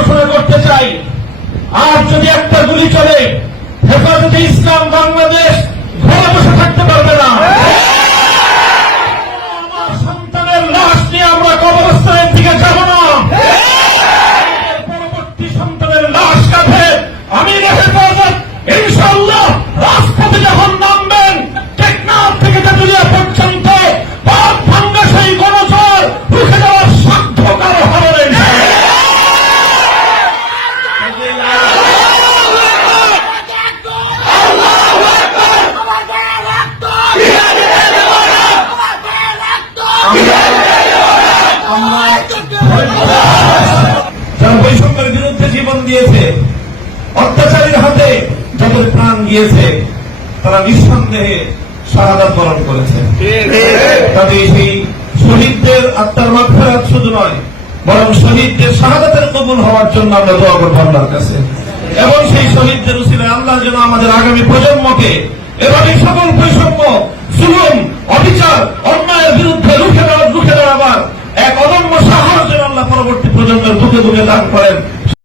ঘোষণা করতে চাই, আর যদি একটা গুলি চলে, হেফাজতে ইসলাম বাংলাদেশ ঘরে বসে থাকতে পারবে না। সন্তানের লাশ নিয়ে আমরা কবরস্থানের দিকে যাব না। পরবর্তী সন্তানের লাশ যারা বিরুদ্ধে জীবন দিয়েছে, অত্যাচারীর হাতে যাদের প্রাণ গিয়েছে তারা নিঃসন্দেহে শাহাদাত বরণ করেছে। তাদের সেই শহীদদের আত্মার মাফেরাত শুধু নয়, বরং শহীদদের শাহাদাতের কবুল হওয়ার জন্য আমরা দোয়া করব আল্লাহর কাছে। এবং সেই শহীদদের উচিলে আল্লাহ যেন আমাদের আগামী প্রজন্মকে এভাবে সকল পরবর্তী প্রজন্মের বুকে বুকে দান করেন।